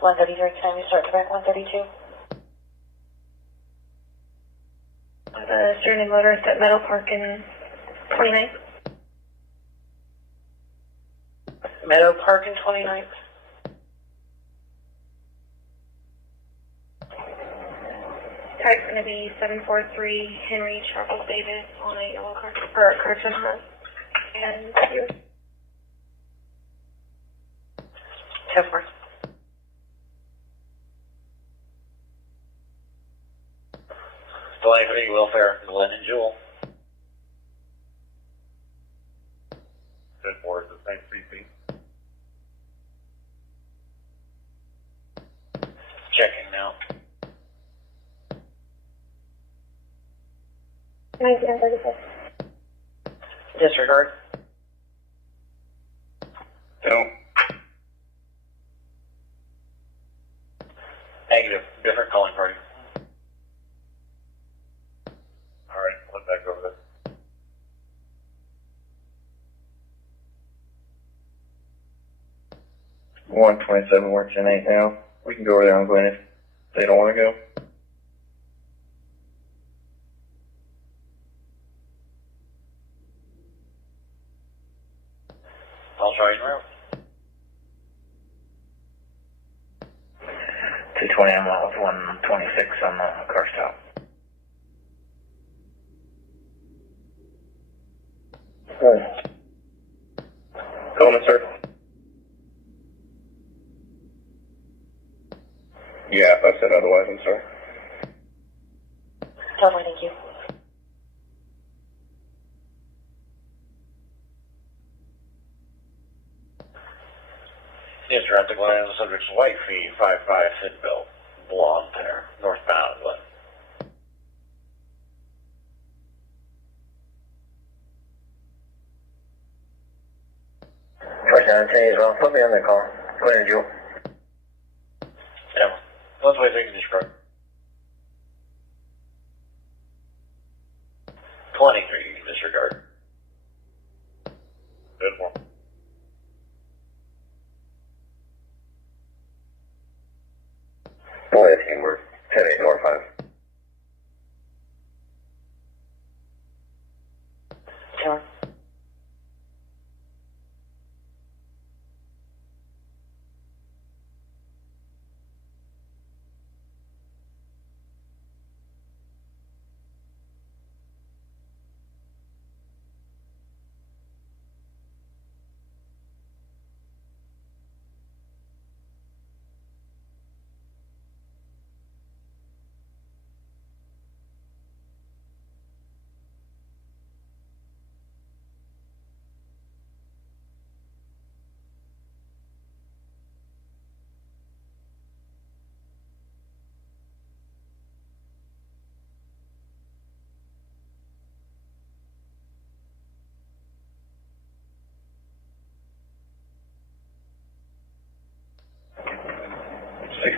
133, can we start to back 132? The stranded motorist at Meadow Park in 29th. Meadow Park and 29th. Type's going to be 743 Henry Charles Davis on a yellow car, or a Carson Hunt. And yours. 10-4. Delay 3, Welfare, Glenn and Jewel. 10-4 is the same CC. Checking now. 1936. Disregard. No. Negative, different calling party. Alright, let that go with it. $127 works in 8 now. We can go over there on Glen if they don't want to go. I'll try en route. 220, I'm out with 126 on the car stop. Alright. Coleman, sir. Yeah, if I said otherwise, I'm sorry. 10-4, thank you. Yes, we're at the Glen, the subject's white fee, 55 fit belt, blonde hair, northbound Glen. First down, say as well. Put me on the call. Go ahead, Joe. Yeah, let's wait so you can describe. 23, disregard. Good one. Go ahead, team. We're 10-8 North 5. 10-4.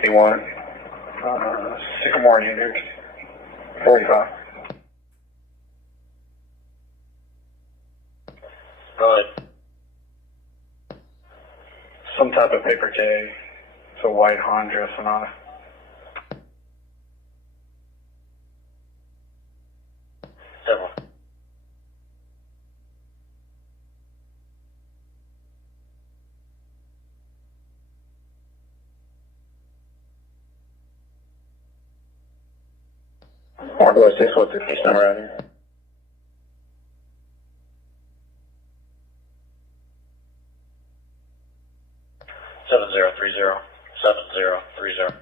$61. Sycamore Unit. 45. Go ahead. Some type of paper J. It's a white Honda Sonata. 7-1. Marco 6, what's the case number out here? Seven zero three zero 7030.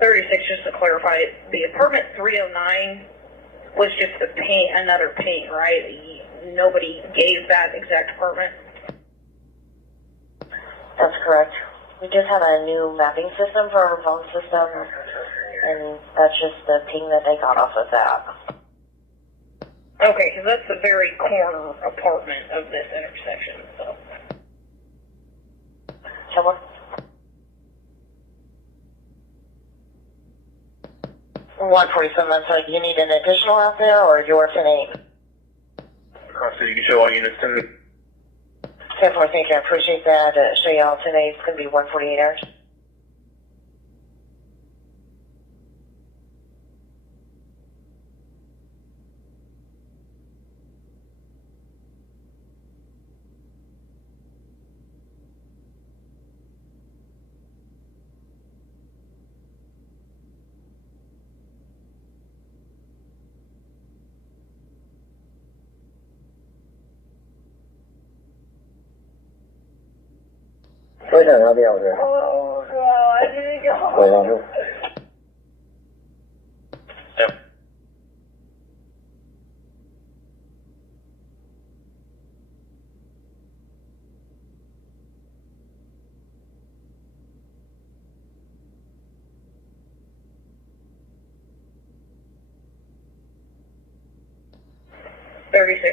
36, just to clarify, the apartment 309 was just the paint, another paint, right? Nobody gave that exact apartment. That's correct. We just have a new mapping system for our phone system, and that's just the ping that they got off of that. Okay, because that's the very corner apartment of this intersection, so. 10-4. One 47, I'm sorry, do you need an additional out there, or yours an 8? So you can show all units to me. 10-4, thank you, I appreciate that. Show you all today, it's going to be 148 hours. Wait down, I'll be out there. Oh, God, here you go. Wait on here. Yep.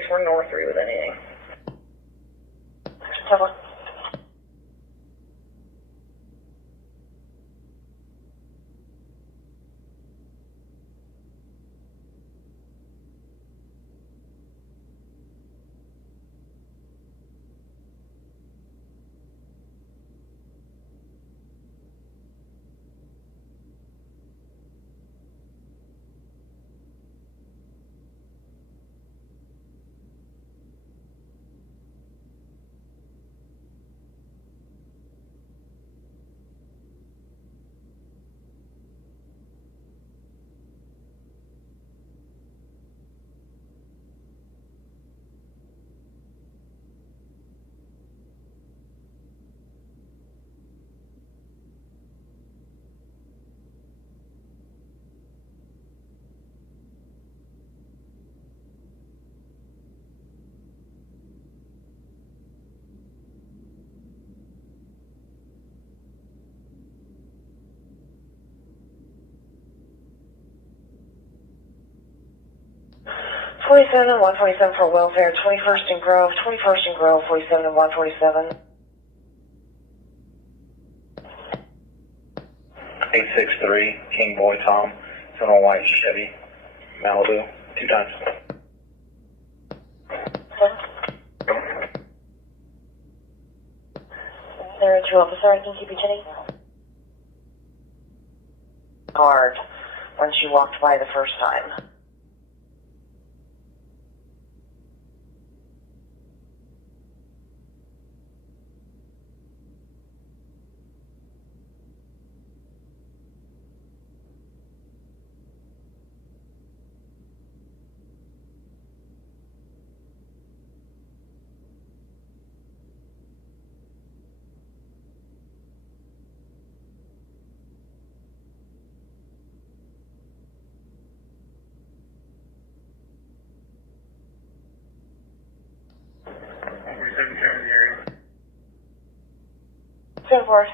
We're north 3 with anything. 10-4. '47 and 147 for welfare, 21st and Grove, 21st and Grove, 47 and 147. 863, King Boy Tom. It's on a white Chevy, Malibu, 2 times. There are 2 officer, I can keep you Jenny. Hard, once you walked by the first time. Of course.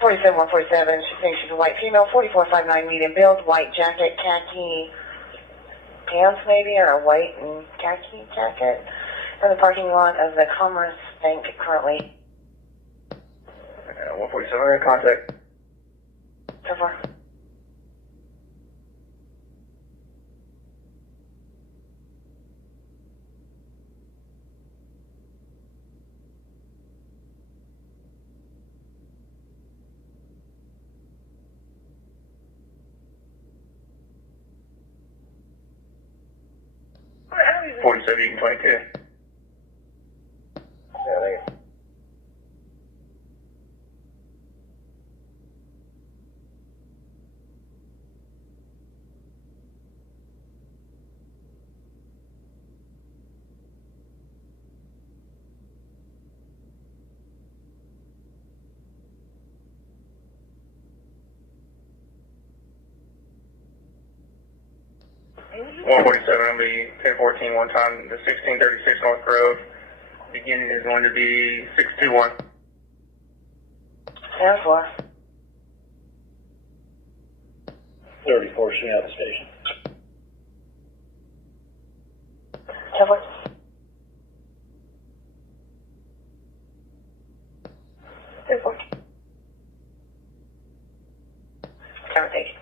'47 147. She thinks she's a white female. 4459 medium build, white jacket, khaki pants maybe, or a white and khaki jacket. In the parking lot of the Commerce Bank currently. 147, we're in contact. So far. '47, you can 22. Yeah, thank you. 147 will be 1014 one time. The 1636 North Road beginning is going to be 621. 10-4. 34, shooting out the station. 10-4. 10-4. Conversation.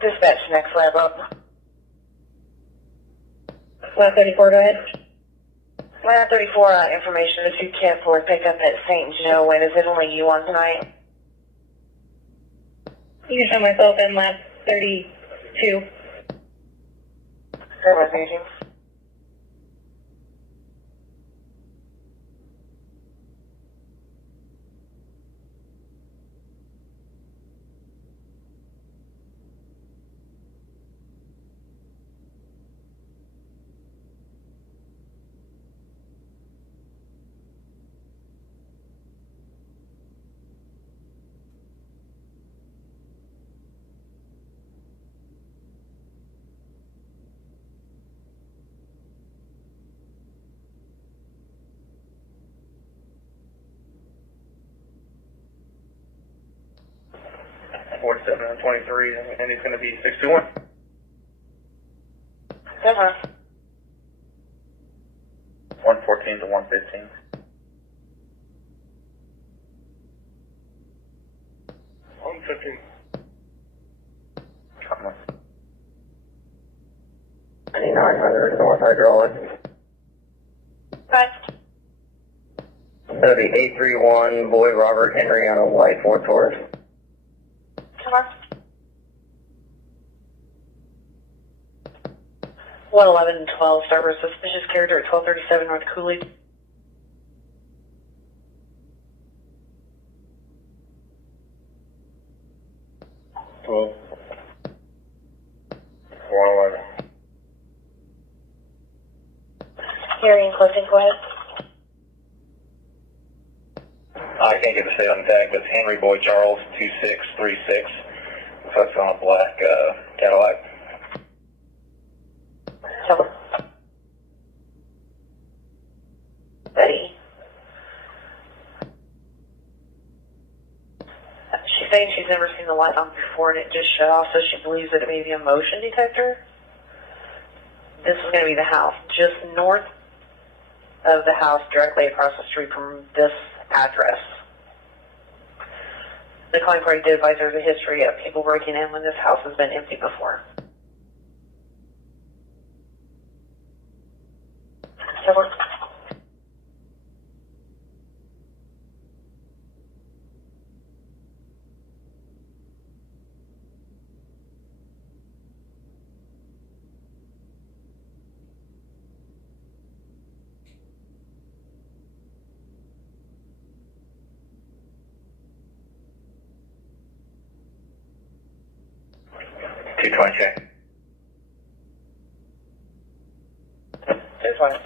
Dispatch, next lab up. Lab 34, go ahead. Lab 34, information, if you can't for pickup at St. Joe, when is it only you on tonight? You can show myself in lab 32. Service meeting. Forty-seven and 23, and it's going to be 621. 10-4. 114 to 115. 115. Come on. 9900 North Hydraulic. Right. That'll be 831 Boyd Robert Henry on a white Ford Taurus. 10-4. 111 and 12, Starboard suspicious character at 1237 North Cooley. Well, 111. Hearing closing, go ahead. I can't get the state on the tag, but it's Henry Boyd Charles 2636. So that's on a black Cadillac. 10-4. Ready. She's saying she's never seen the light on before and it just shut off, so she believes that it may be a motion detector. This is going to be the house just north of the house, directly across the street from this address. The calling party did advise there's a history of people breaking in when this house has been empty before. 10-4. 220 check. 10-4.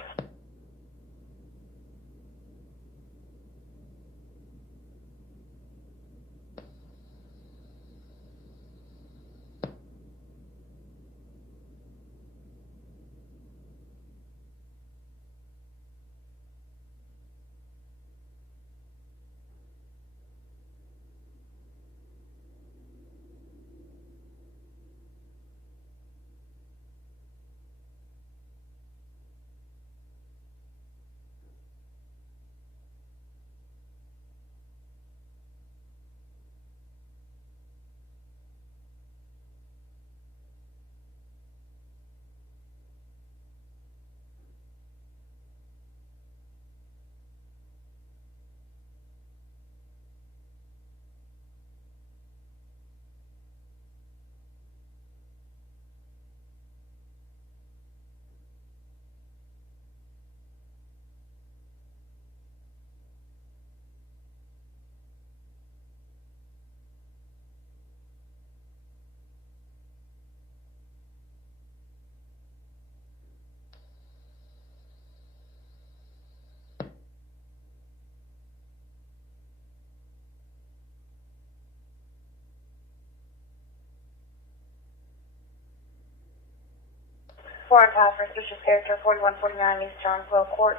4 on pass for suspicious character, 4149 East Johnswell Court.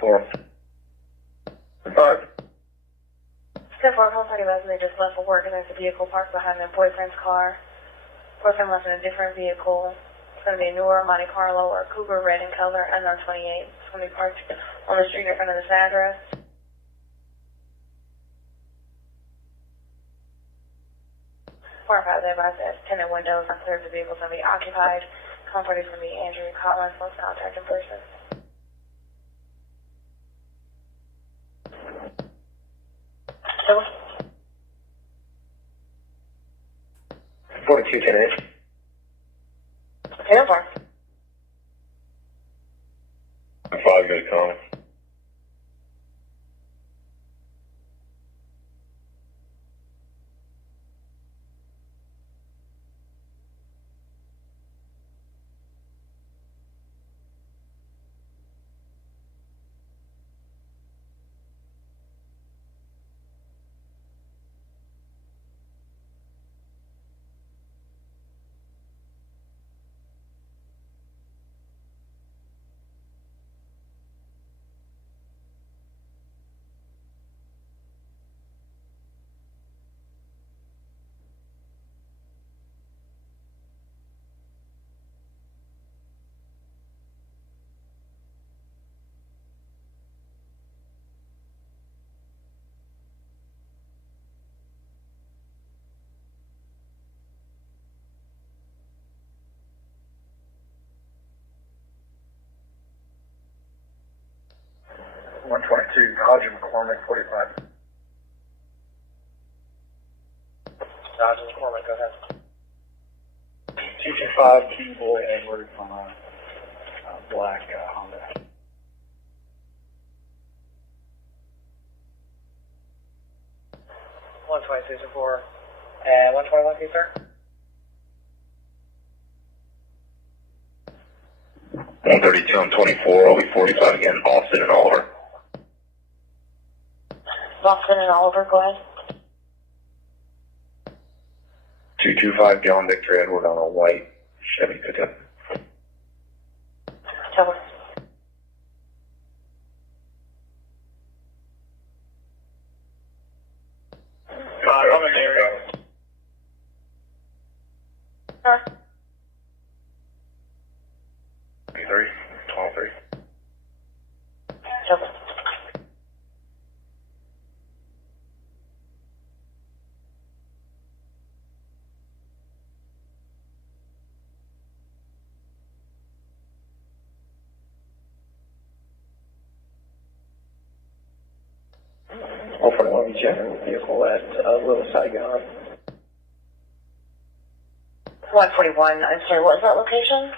4. 5. 10-4, home party resident just left for work and there's a vehicle parked behind their boyfriend's car. Boyfriend left in a different vehicle. It's going to be a newer Monte Carlo or Cougar red in color, unknown 28. It's going to be parked on the street in front of this address. Far out there by the tenant windows, unclear if the vehicle's going to be occupied. Home party's going to be Andrew Collins, most contact in person. So, 42, 10-8. 10-4. 5, good call. Roger McCormick, 45. Dodge McCormick, go ahead. 225, T-Boy Edward on a black Honda. One 26-4 and 121, please, sir. 132 and 24, I'll be 45 again, Austin and Oliver. Boston and Oliver, go ahead. 225, John Victor Edward on a white Chevy pickup. Tell us. I'm in the area. Huh? 3, 12, 3. Tell us. Offer to let me check the vehicle at Little Saigon. 141, I'm sorry, what was that location?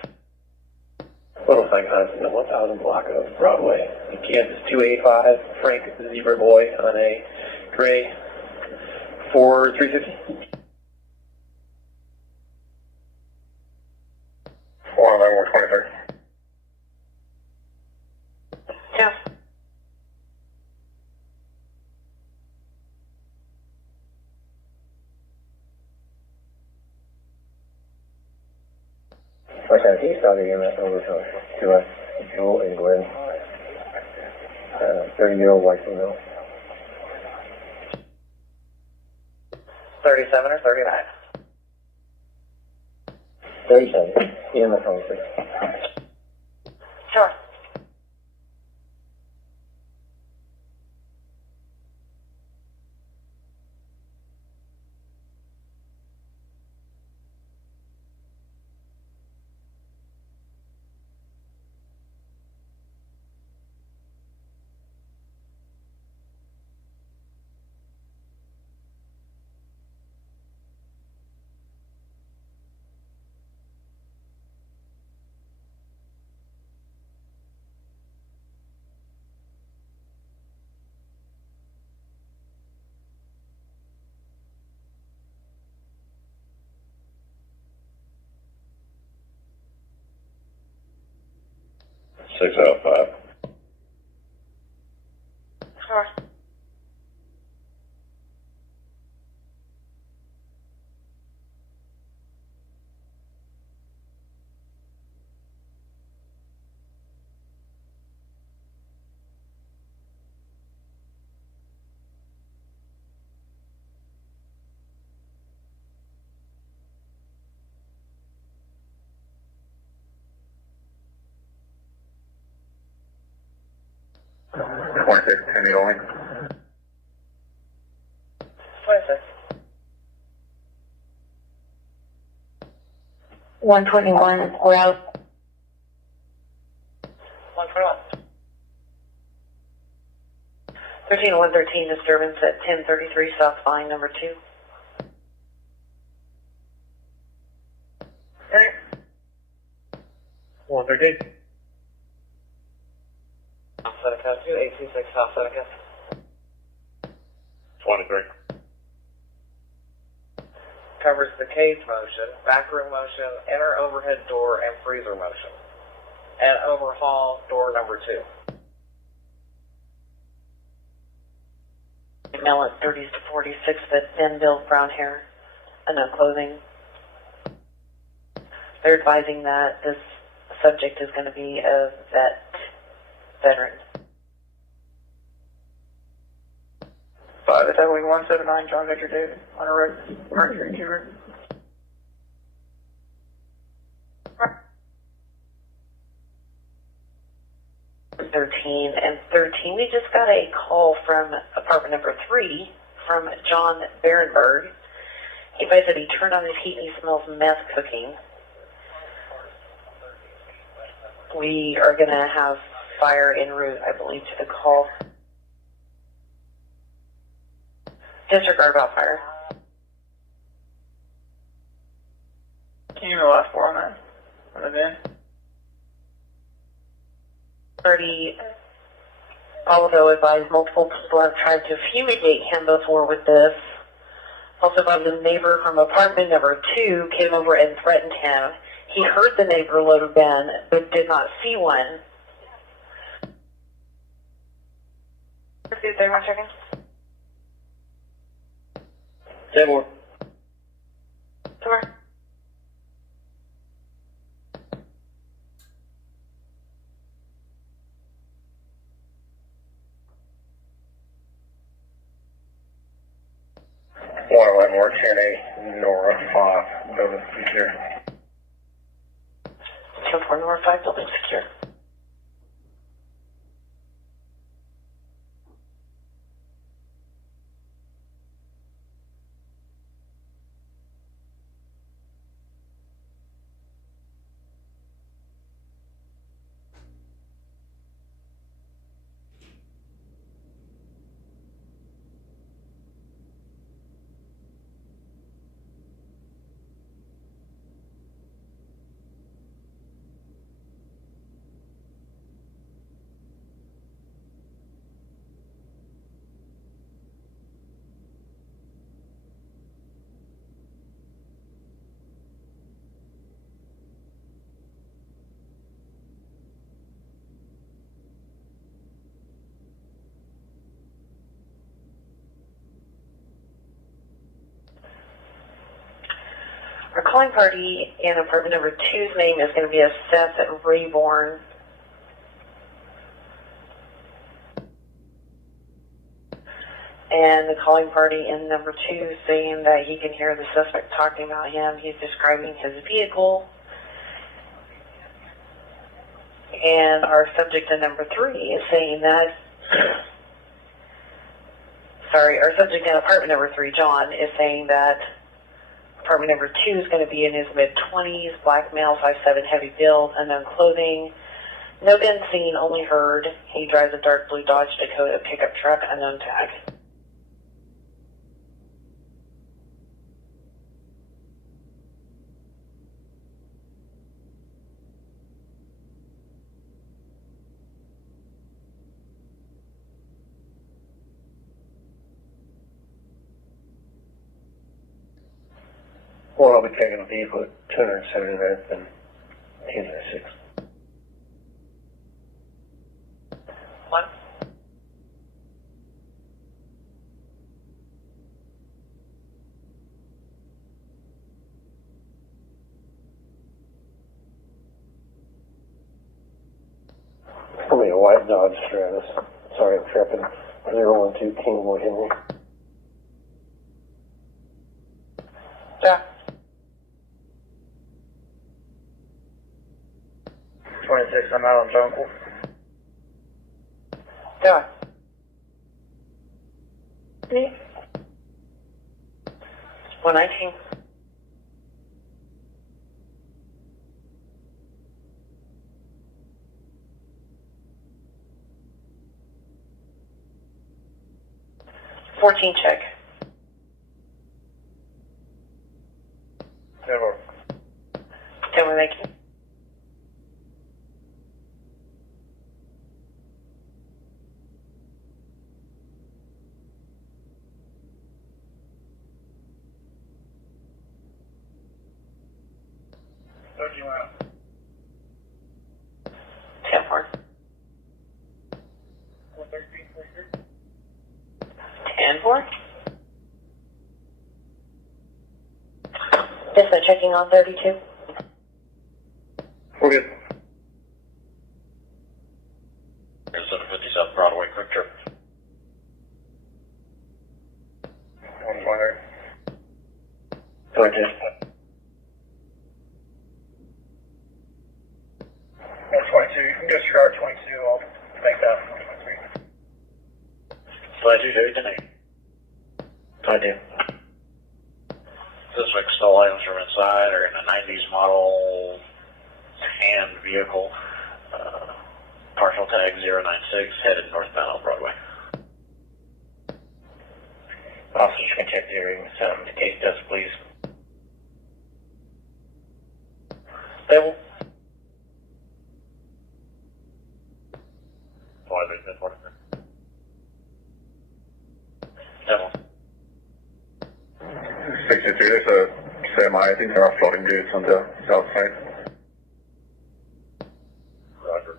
Little Saigon, it's in the 1000 block of Broadway. In Kansas 285, Frank Zebra Boy on a gray Ford 350. 123. Yeah. Okay, he's starting in that over to us, Joel and Glenn. 30-year-old white female. 37 or 39? 37. In the phone, please. Sure. Six out of 5. Sure. 26, 10 going. 26. 121, we're out. 121. 13-113 disturbance at 1033 South Line number 2. Alright. 113. South Seneca 2826 South Seneca. 23. Covers the cage motion, backroom motion, inner overhead door, and freezer motion. And overhaul door number 2. Male at 30s to 46, the thin build, brown hair, unknown clothing. They're advising that this subject is going to be a veteran. 5 to Sedgwick 179, John Victor David, on a road, Mercury 2 road. Thirteen and 13. We just got a call from apartment number 3 from John Berenberg. He advised that he turned on his heat and he smells meth cooking. We are going to have fire en route, I believe, to the call. Disregard about fire. Can you give me the last 4 on that? On the van? 30, although advised multiple people have tried to fumigate him before with this. Also advised the neighbor from apartment number 2 came over and threatened him. He heard the neighbor load a bin, but did not see one. Pursuit 31 seconds. Say more. Tomorrow. One Wetmore, 10A, Nora 5, building secure. 10-4 North 5, building secure. Our calling party in apartment number 2's name is going to be a Seth Rayborn. And the calling party in number 2 saying that he can hear the suspect talking about him. He's describing his vehicle. And our subject in number 3 is saying that, our subject in apartment number 3, John, is saying that apartment number 2 is going to be in his mid-20s, black male, 5'7", heavy build, unknown clothing. No been seen, only heard. He drives a dark blue Dodge Dakota pickup truck, unknown tag. Well, I'll be taking a vehicle at 279th and 1006. 1. For me, a white Dodge Stratus. Sorry, I'm tripping. 012 Kingwood Henry. Yeah. 26, I'm out on Jungle. Yeah. Me? 119. Check. 10-4. 10 we're making. Dodgy line. 10-4. 10-4. Dispatch checking on 32. We're good. Here's 757 Broadway, quick trip. One wire. Georgia. 122. You can disregard 22. I'll make that 123. 22, Chevy 10-8. I do. Sedgwick stall items from inside are in a 90s model tan vehicle. Partial tag 096, headed northbound on Broadway. Officers can check the area with the case does, please. Stable. Why they said what? Stable. 63, there's a semi. I think there are floating goods on the south side. Roger.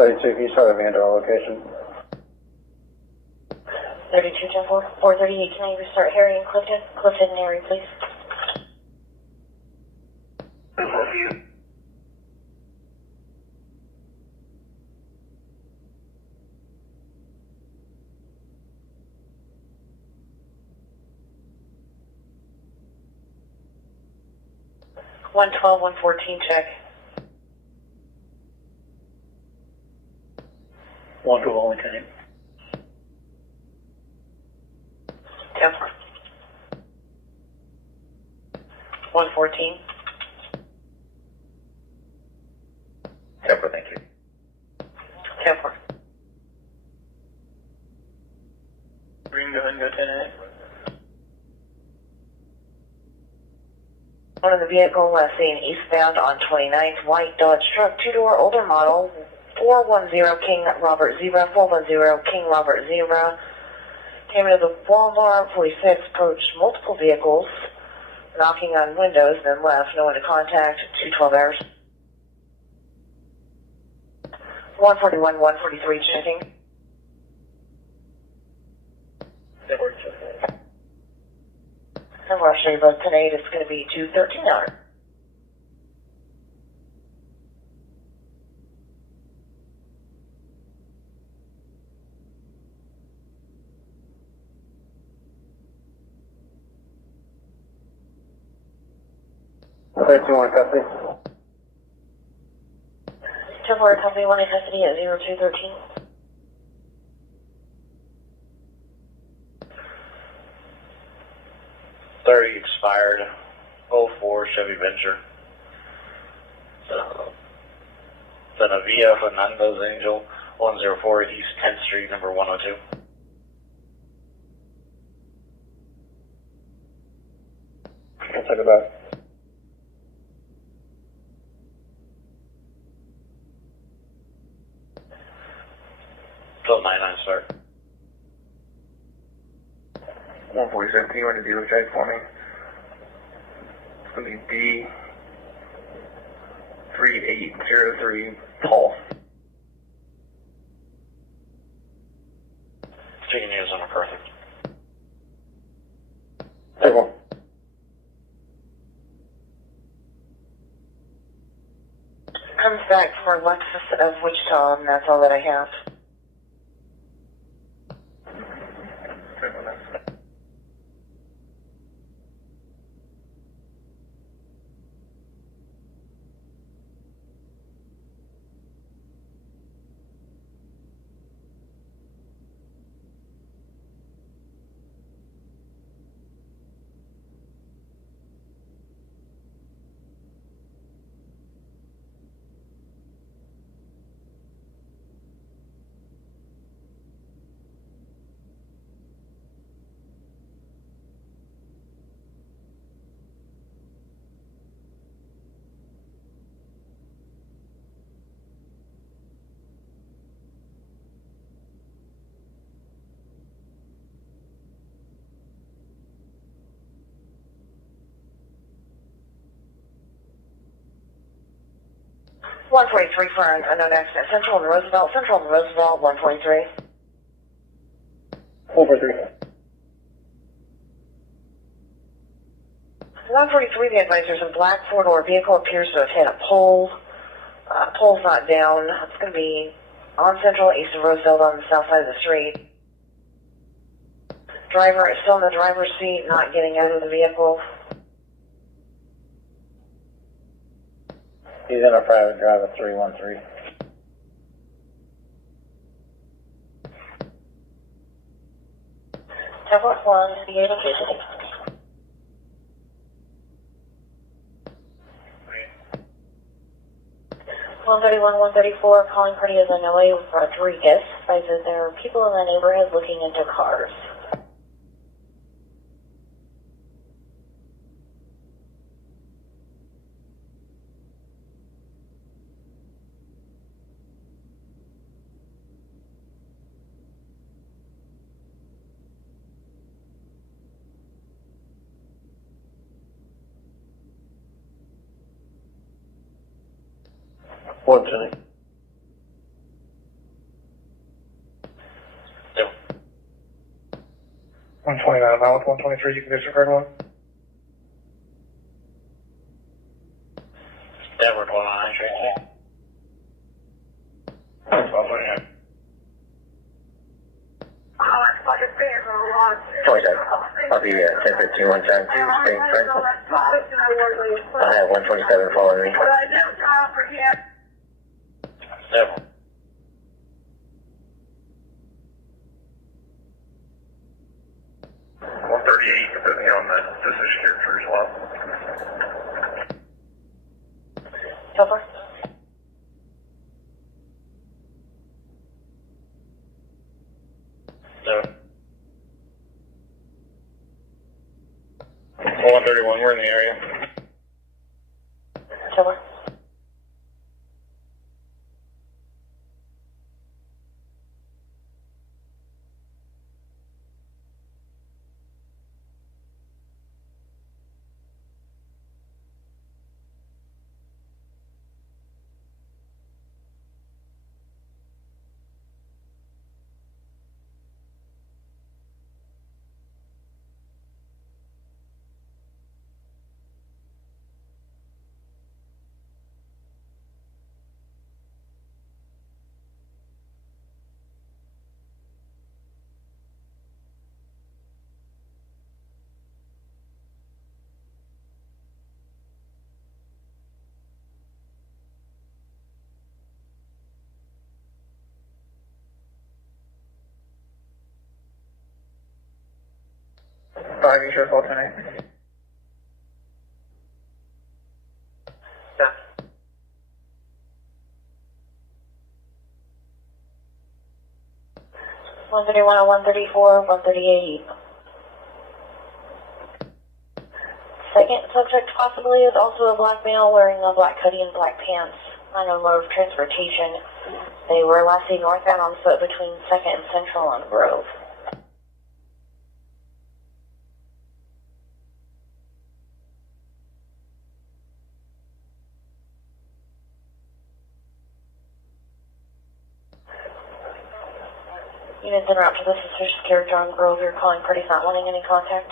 Can you start a Vandal location? 32, 10-4. 438, can I restart Harry and Clifton? Clifton and Harry, please. One 114, check. 1 to only 10. 10-4. 114. Temper, thank you. 10-4. Green, go ahead and go 10-8. One of the vehicle last seen eastbound on 29th, white Dodge truck, two-door, older model, 410 King Robert Zebra, 410 King Robert Zebra. Came into the Walmart 46, approached multiple vehicles, knocking on windows, then left, no one to contact, 212 hours. 141, 143 checking. And we'll show you both tonight, it's going to be 213 hours. You want custody? 10-4, company 1 in custody at 0213. Expired 04 Chevy Venture. Then a Via Fernando's Angel 104 East 10th Street, number 102. I'll talk about it. Till 99 start. 147, can you run the dealer check for me? It's going to be D3803 Paul. Comes back for Lexus of Wichita, and that's all that I have. One 143 for an unknown accident. Central and Roosevelt. 143. 443. 143, the advisor's in black four-door vehicle appears to have hit a pole. Pole's not down. It's going to be on Central, east of Roosevelt on the south side of the street. Driver is still in the driver's seat, not getting out of the vehicle. He's in a private drive at 313. Tablet 1, the location. One 134, calling party is in LA with Rodriguez. Advises there are people in the neighborhood looking into cars. One Jenny. Yep. 129 mile with 123, you can disregard one. Denver 29, straight. I'll be 1015 1 time 2, Spring Franklin. I have 127 following me. Denver. Depending on the decision character as well. So far? Denver. 131, we're in the area. So far? Five, you sure it's alternate? Yeah. One 134, 138. Second subject possibly is also a black male wearing a black hoodie and black pants on a mode of transportation. They were last seen northbound on foot between 2nd and Central on Grove. Units en route to the suspicious character on Grove. Your calling party's not wanting any contact.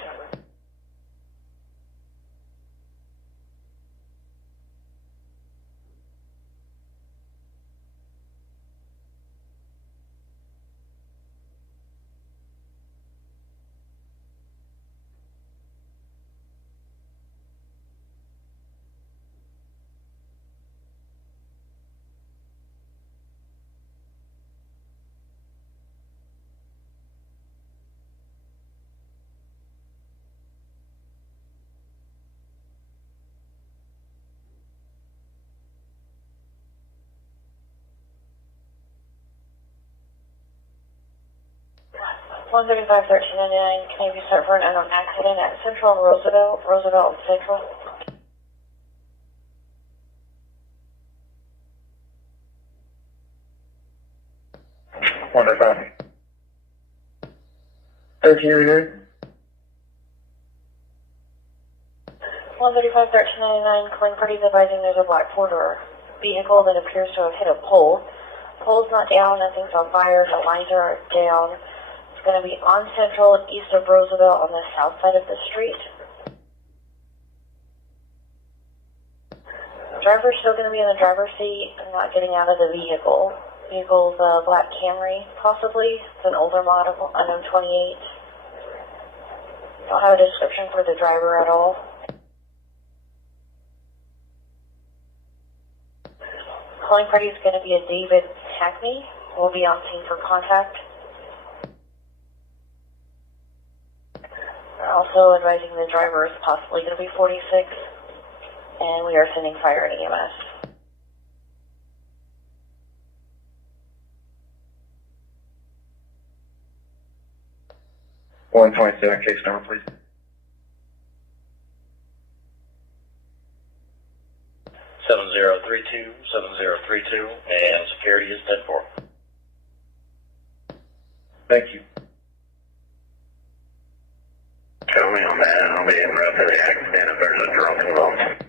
135-1399, can I be sent for an unknown accident at Central and Roosevelt and Central? Wonderful. 1399. 135-1399, calling parties advising there's a black four-door vehicle that appears to have hit a pole. Pole's not down, nothing's on fire, the lines are down. It's going to be on Central, east of Roosevelt, on the south side of the street. Driver's still going to be in the driver's seat and not getting out of the vehicle. Vehicle's a black Camry, possibly. It's an older model, unknown 28. Don't have a description for the driver at all. Calling party is going to be a David Hackney. We'll be on scene for contact. We're also advising the driver is possibly going to be 46, and we are sending fire and EMS. $127 case number, please. 7032, and security is 10-4. Thank you. Tell me on that, I'll be in rough for the accident if there's a drunk involved.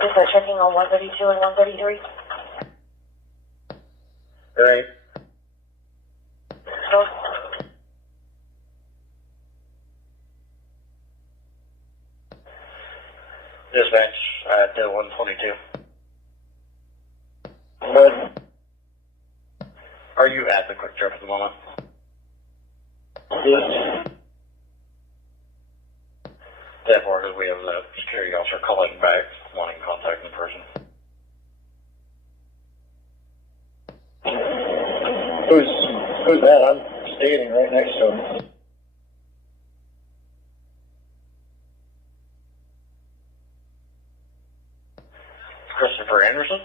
Is that checking on 132 and 133? Right. No. Dispatch at 122. But, Are you at the quick trip at the moment? yes, 10-4, because we have the security officer calling back, wanting contact in person. who's that? I'm standing right next to him. Christopher Anderson?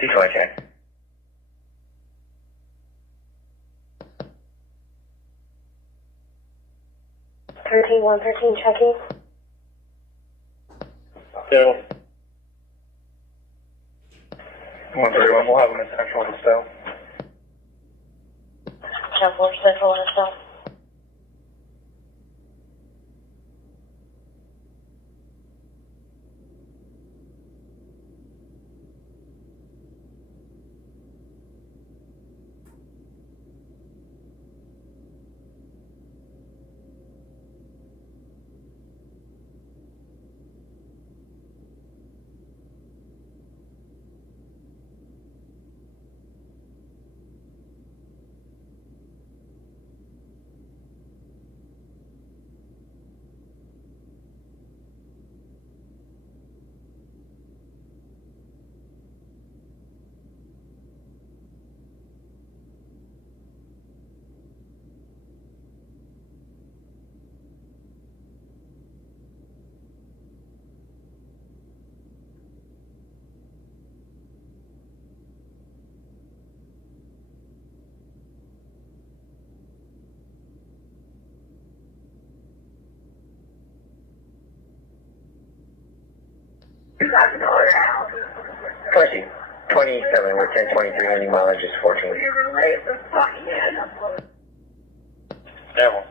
220 check. 13113 checking. So, 131, we'll have them in central and so. 10-4 Central and South. Twenty 27, we're 1023, ending mileage is 14. Devil.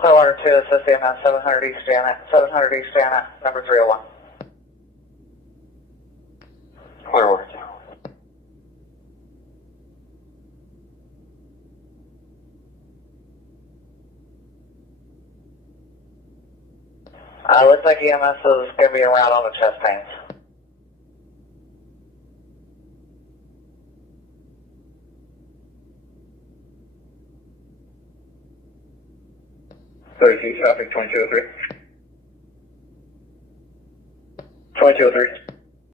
Clear water 2, assist EMS 700 East Janet, 700 East Janet, number 301. Clear order. Looks like EMS is going to be around on the chest pains. Traffic 2203. 2203.